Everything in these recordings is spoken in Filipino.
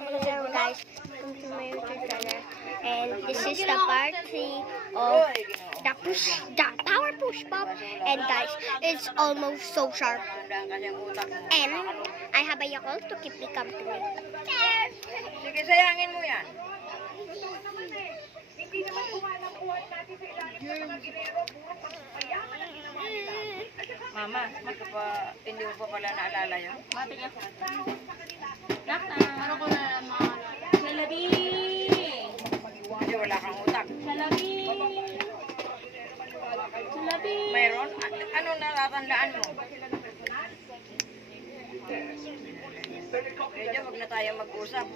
Hello guys, welcome to my YouTube channel. And this is the part 3 of the power push pop. And guys, it's almost so sharp. And I have a Yakult to keep me company. Sige, sayangin mo yan. Mama, hindi mo pa pala naalala yun? Mati nga po. Nakta. Ano ko na mga Salabi! Kasi wala kang utak. Salabi! Salabi! Mayroon? Ano natatandaan mo? Medyo wag na tayo mag-usap.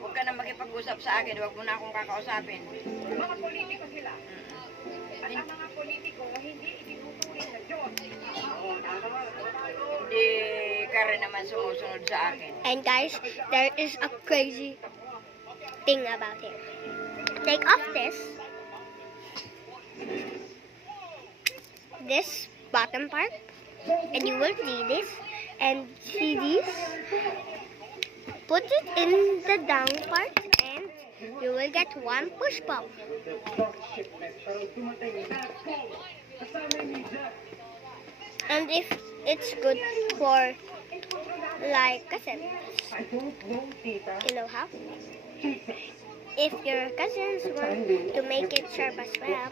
Huwag ka na makipag-usap sa akin. Huwag mo na akong kakausapin. Mga politiko sila. At ang mga politiko hindi itinuturing sa Diyos. Hindi ka rin naman sumusunod sa akin. And guys, there is a crazy thing about him. Take off this bottom part, and you will see this, and see this. Put it in the down part, and you will get one push pop. And if it's good for like cousins, you know how? If your cousins want to make it sharp as well,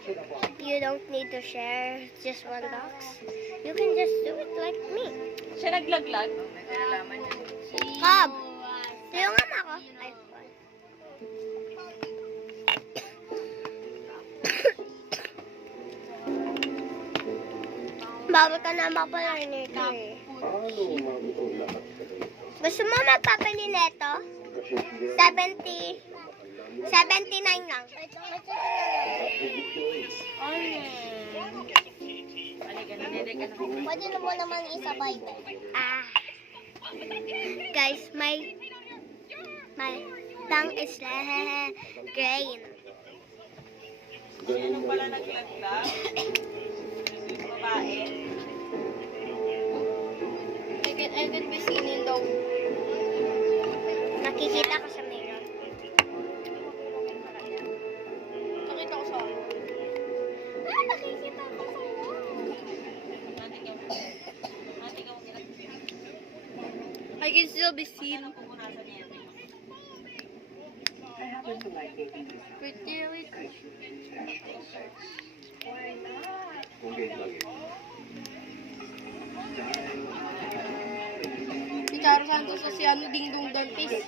you don't need to share just one box. You can just do it like me. Siya naglaglag? May kinalaman yan. Cobb! Tulungan mo ako. Ay, fun. Bawal ka na mapalarinito eh. Gusto mo magpapali nito? 79 lang. Pwede na mo naman isabay. Guys, my tongue is green. Sino pala naglaglag? Babae. I can be seen in the... Nakikita ko sa mirror. Nakita ko sa ako. Nakikita ko sa mirror. I can still be seen. Pretty. Si Charo Santos o si ano, Ding Dong Dantes.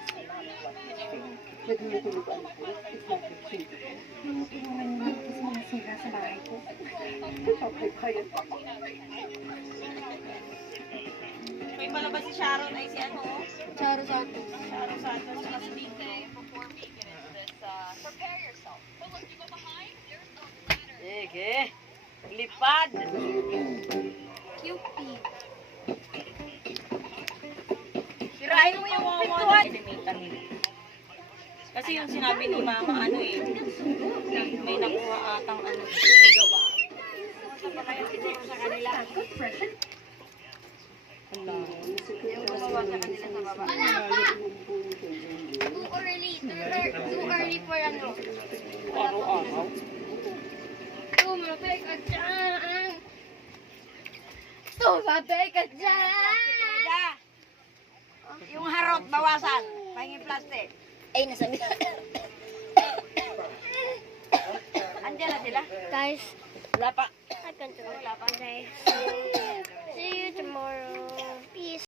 May palabas si Sharon ay si ano? Charo Santos. Sharon Santos na si Ding Dong. Sige. Lipad. Cupid. Sirain mo yung pintuan. Kasi yung sinabi ni Mama, ano eh, may nakuha atang ano, may gawa. Sa kanila. Yung gumawa sa kanila sa baba. Wala pa! Too early for ano. Araw-araw. Tumapay ka dyan! Tumapay ka dyan! Yung harot, bawasan. Pahingin plastic. Ay, nasabi. Andiyan na sila. Guys, Wala pa. I can do it today.